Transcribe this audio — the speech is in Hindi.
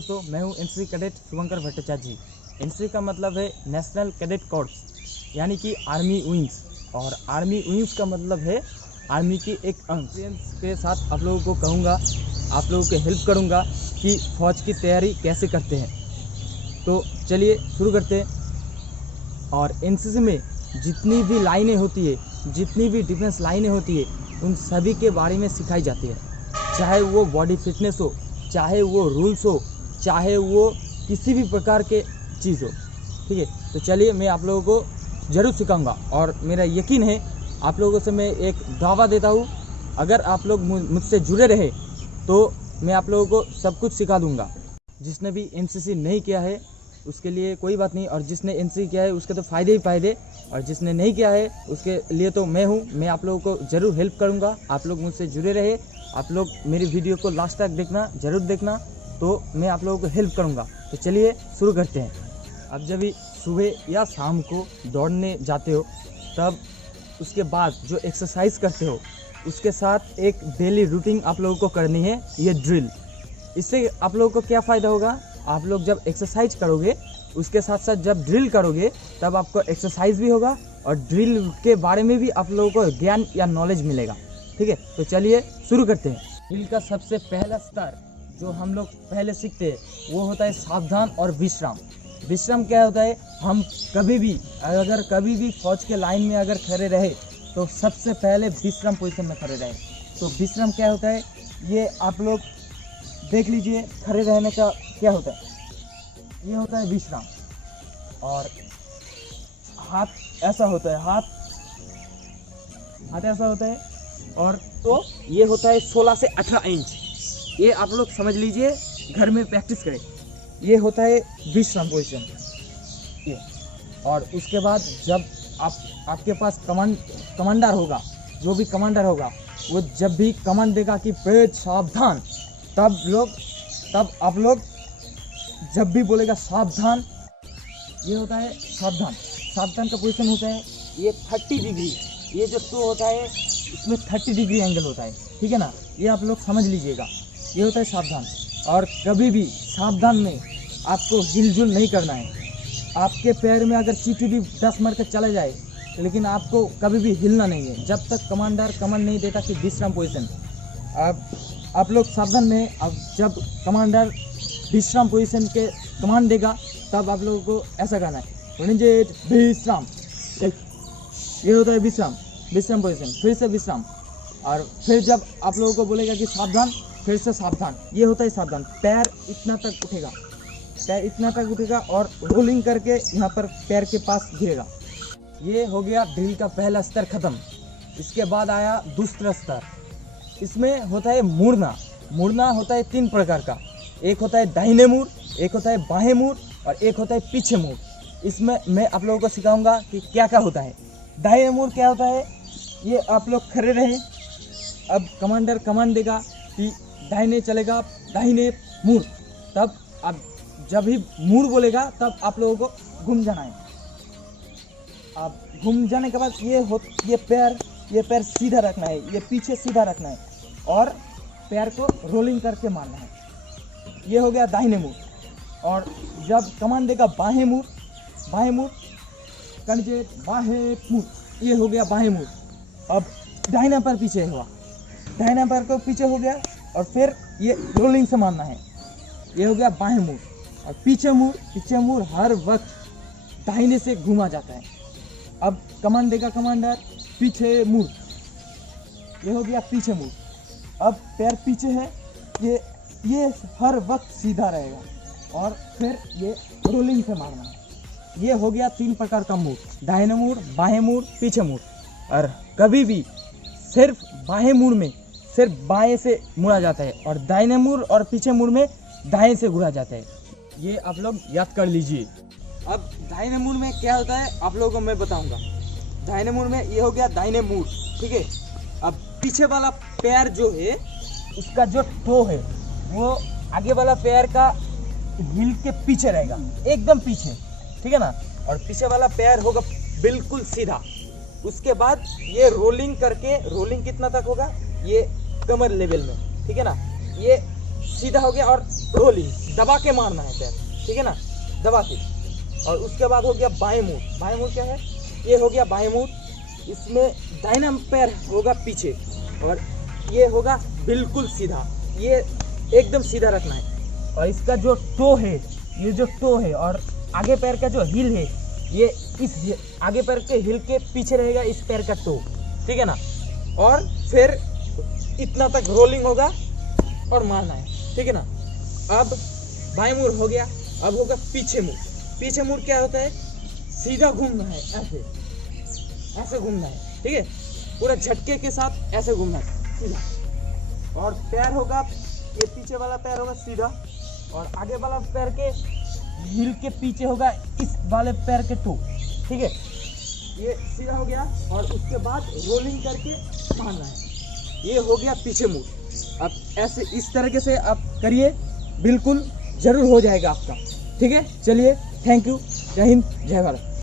दोस्तों, मैं हूं एनसीसी कैडेट शुभंकर भट्टाचार्य जी। एनसीसी का मतलब है नेशनल कैडेट कॉर्प्स, यानी कि आर्मी विंग्स, और आर्मी विंग्स का मतलब है आर्मी की एक अंग के साथ आप लोगों को कहूँगा, आप लोगों को हेल्प करूँगा कि फौज की तैयारी कैसे करते हैं। तो चलिए शुरू करते हैं। और एनसीसी में जितनी भी लाइनें होती है, जितनी भी डिफेंस लाइनें होती है, उन सभी के बारे में सिखाई जाती है। चाहे वो बॉडी फिटनेस हो, चाहे वो रूल्स हो, चाहे वो किसी भी प्रकार के चीज़ हो, ठीक है। तो चलिए मैं आप लोगों को ज़रूर सिखाऊंगा, और मेरा यकीन है आप लोगों से मैं एक दावा देता हूँ, अगर आप लोग मुझसे जुड़े रहे तो मैं आप लोगों को सब कुछ सिखा दूंगा। जिसने भी एनसीसी नहीं किया है उसके लिए कोई बात नहीं, और जिसने एनसीसी किया है उसके तो फ़ायदे ही फ़ायदे, और जिसने नहीं किया है उसके लिए तो मैं हूँ, मैं आप लोगों को ज़रूर हेल्प करूँगा। आप लोग मुझसे जुड़े रहे, आप लोग मेरी वीडियो को लास्ट तक देखना, ज़रूर देखना, तो मैं आप लोगों को हेल्प करूँगा। तो चलिए शुरू करते हैं। अब जब भी सुबह या शाम को दौड़ने जाते हो, तब उसके बाद जो एक्सरसाइज करते हो उसके साथ एक डेली रूटीन आप लोगों को करनी है, ये ड्रिल। इससे आप लोगों को क्या फ़ायदा होगा, आप लोग जब एक्सरसाइज करोगे उसके साथ साथ जब ड्रिल करोगे तब आपको एक्सरसाइज भी होगा और ड्रिल के बारे में भी आप लोगों को ज्ञान या नॉलेज मिलेगा, ठीक है। तो चलिए शुरू करते हैं। ड्रिल का सबसे पहला स्तर जो हम लोग पहले सीखते हैं वो होता है सावधान और विश्राम। विश्राम क्या होता है, हम कभी भी फौज के लाइन में अगर खड़े रहे तो सबसे पहले विश्राम पोजीशन में खड़े रहे। तो विश्राम क्या होता है, ये आप लोग देख लीजिए, खड़े रहने का क्या होता है, ये होता है विश्राम। और हाथ ऐसा होता है, हाथ ऐसा होता है, और तो ये होता है 16 से 18 इंच। ये आप लोग समझ लीजिए, घर में प्रैक्टिस करें। ये होता है विश्राम पोजीशन ये। और उसके बाद जब आपके पास कमांडर होगा, जो भी कमांडर होगा वो जब भी कमांड देगा कि पेड़ सावधान, तब आप लोग जब भी बोलेगा सावधान, ये होता है सावधान का पोजीशन होता है ये 30 डिग्री। ये जो टो होता है इसमें 30 डिग्री एंगल होता है, ठीक है ना। ये आप लोग समझ लीजिएगा, ये होता है सावधान। और कभी भी सावधान में आपको हिलजुल नहीं करना है। आपके पैर में अगर चींटी भी 10 मार के चले जाए, लेकिन आपको कभी भी हिलना नहीं है जब तक कमांडर कमांड नहीं देता कि विश्राम पोजीशन। आप लोग सावधान में, अब जब कमांडर विश्राम पोजीशन के कमांड देगा तब आप लोगों को ऐसा करना है, विश्राम। ये होता है विश्राम पोजीशन, फिर से विश्राम। और फिर जब आप लोगों को बोलेगा कि सावधान, फिर से सावधान। ये होता है सावधान। पैर इतना तक उठेगा और रोलिंग करके यहाँ पर पैर के पास गिरेगा। ये हो गया ड्रिल का पहला स्तर खत्म। इसके बाद आया दूसरा स्तर। इसमें होता है मुड़ना होता है 3 प्रकार का। एक होता है दाहिने मुड़, एक होता है बाएं मुड़, और एक होता है पीछे मुड़। इसमें मैं आप लोगों को सिखाऊंगा कि क्या क्या होता है। दाहिने मुड़ क्या होता है, ये आप लोग खड़े रहे, अब कमांडर कमांड देगा कि दाहिने चलेगा, दाहिने मुड़, तब अब जब भी मुड़ बोलेगा तब आप लोगों को घूम जाना है। अब घूम जाने के बाद ये पैर सीधा रखना है, ये पीछे सीधा रखना है, और पैर को रोलिंग करके मारना है। ये हो गया दाहिने मुड़। और जब कमांड देगा बाएं मुड़, बाएं मुड़, ये हो गया बाएं मुड़। अब दाहिना पैर पीछे हुआ, दाहिना पैर को पीछे हो गया, और फिर ये रोलिंग से मारना है। ये हो गया बाएं मुड़। और पीछे मुड़ हर वक्त दाहिने से घुमा जाता है। अब कमांड देगा कमांडर पीछे मुड़, ये हो गया पीछे मुड़। अब पैर पीछे है, ये हर वक्त सीधा रहेगा, और फिर ये रोलिंग से मारना है। ये हो गया 3 प्रकार का मुड़, दाहिने मुड़, बाएं मुड़, पीछे मुड़। और कभी भी सिर्फ बाएं मुड़ में सिर्फ बाएं से मुड़ा जाता है, और दाहिने मुड़ और पीछे मुड़ में दाएं से घुरा जाता है। ये आप लोग याद कर लीजिए। अब दाहिने मुड़ में क्या होता है आप लोगों को मैं बताऊंगा। दाहिने मुड़ में ये हो गया दाहिने मुड़, ठीक है। अब पीछे वाला पैर जो है उसका जो टो है वो आगे वाला पैर का हिल के पीछे रहेगा, एकदम पीछे, ठीक है ना। और पीछे वाला पैर होगा बिल्कुल सीधा। उसके बाद ये रोलिंग करके, रोलिंग कितना तक होगा, ये कमर लेवल में, ठीक है ना। ये सीधा हो गया और रोलिंग, दबा के मारना है पैर, ठीक है ना, दबा के। और उसके बाद हो गया बाएं मुड़। बाएं मुड़ क्या है, ये हो गया बाएं मुड़। इसमें दाहिना पैर होगा पीछे और ये होगा बिल्कुल सीधा, ये एकदम सीधा रखना है। और इसका जो टो है, ये जो टो है और आगे पैर का जो हिल है, ये इस आगे पैर के हिल के पीछे रहेगा इस पैर का टो, ठीक है ना। और फिर इतना तक रोलिंग होगा और मारना है, ठीक है ना। अब बाएं मुड़ हो गया, अब होगा पीछे मुड़। पीछे मुड़ क्या होता है, सीधा घूमना है, ऐसे ऐसे घूमना है, ठीक है, पूरा झटके के साथ ऐसे घूमना है सीधा। और पैर होगा, ये पीछे वाला पैर होगा सीधा और आगे वाला पैर के हिल के पीछे होगा इस वाले पैर के टो, ठीक है। ये सीधा हो गया और उसके बाद रोलिंग करके मारना है, ये हो गया पीछे मुड़। अब ऐसे इस तरीके से आप करिए, बिल्कुल जरूर हो जाएगा आपका, ठीक है। चलिए, थैंक यू, जय हिंद, जय भारत।